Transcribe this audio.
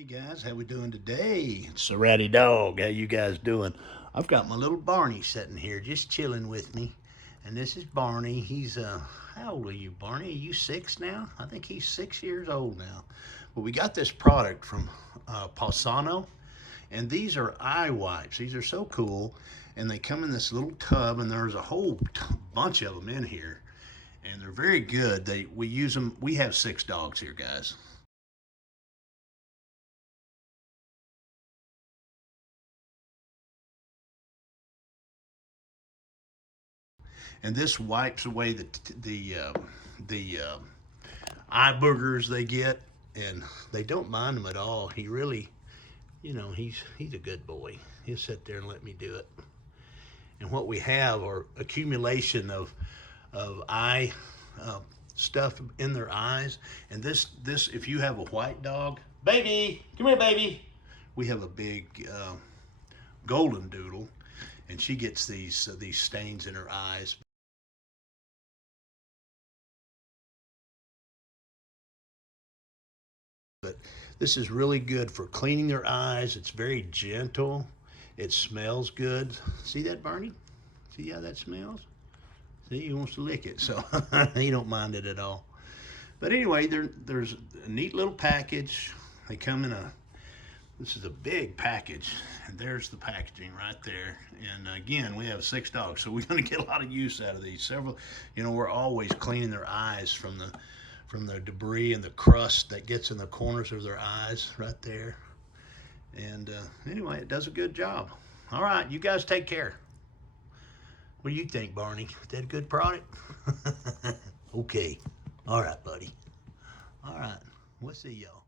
Hey guys, how we doing today? It's a ratty dog. How you guys doing? I've got my little Barney sitting here just chilling with me. And this is Barney. He's how old are you, Barney? Are you 6 now? I think he's 6 years old now. Well, we got this product from PAWSONO, and these are eye wipes. These are so cool, and they come in this little tub, and there's a whole bunch of them in here, and they're very good. We use them. We have 6 dogs here, guys. And this wipes away the eye boogers they get, and they don't mind them at all. He really, he's a good boy. He'll sit there and let me do it. And what we have are accumulation of eye stuff in their eyes. And this if you have a white dog, baby, come here, baby. We have a big Goldendoodle, and she gets these stains in her eyes. But this is really good for cleaning their eyes. It's very gentle. It smells good. See that, Barney? See how that smells? See, he wants to lick it, so he don't mind it at all. But anyway, there's a neat little package. They come in this is a big package, and there's the packaging right there. And again, we have 6 dogs, so we're going to get a lot of use out of these. We're always cleaning their eyes from the debris and the crust that gets in the corners of their eyes right there. And anyway, it does a good job. All right, you guys take care. What do you think, Barney? Is that a good product? Okay. All right, buddy. All right. We'll see y'all.